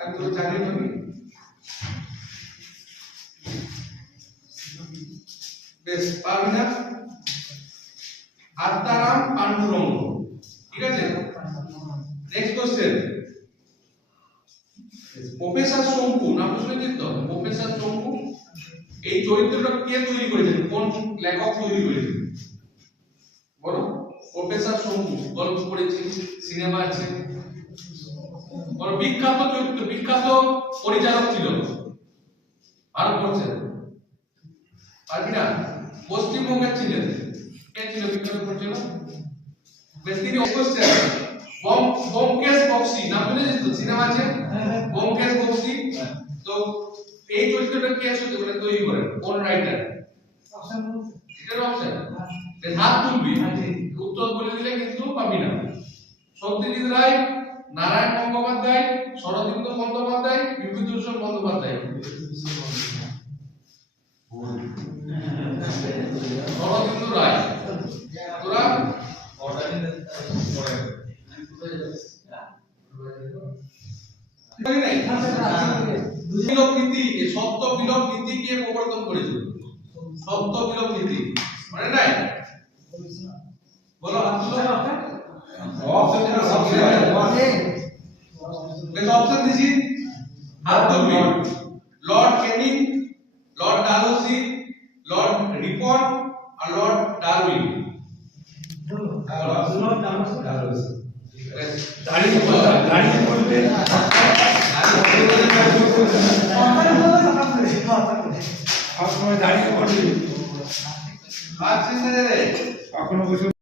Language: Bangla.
আমি তো জানি তুমি বেশ পারবি না আত্মারাম পাণ্ডুরঙ্গ ঠিক আছে নেক্সট কোশ্চেন প্রফেসর শঙ্কু নাম শুনেছেন তো প্রফেসর শঙ্কু এই চরিত্রটা কে তৈরি করেছেন কোন লেখক তৈরি করেছেন বলো প্রফেসর শঙ্কু গল্প পড়েছেন সিনেমা আছে বলো বিখ্যাত চরিত্র বিখ্যাত পরিচালক ছিল ভারতবর্ষের পারবি না পশ্চিমবঙ্গের ছিলেন কে ছিল বিখ্যাত পরিচালক বেশ তিনি কোশ্চেন ব্যোমকেশ বক্সী নাম শুনেছেন তো সিনেমা আছে ব্যোমকেশ বক্সী তো এই চরিত্রটা কে আসলে মানে তৈরি করেন কোন রাইটার অপশন এটার অপশন এর হাত তুলবি উত্তর বলে দিলে কিন্তু পাবি না সত্যজিৎ রায় নারায়ণ গঙ্গোপাধ্যায় শরদিন্দু বন্দ্যোপাধ্যায় বিভূতিভূষণ বন্দ্যোপাধ্যায় শরদিন্দু রায় তোরা বিলোপ নীতি এই সপ্ত বিলোপ নীতি কে প্রবর্তন করেছিল সপ্ত বিলোপ নীতি মনে নাই বলো অপশন দিছি হাত তুলবি Lord Canning Lord Dalhousie Lord Ripon আর লর্ড ডারউইন লর্ড ডালহৌসি দাঁড়িয়ে বলবে সব সময় দাঁড়িয়ে পড়বি। আচ্ছা স্যার এখনো বসে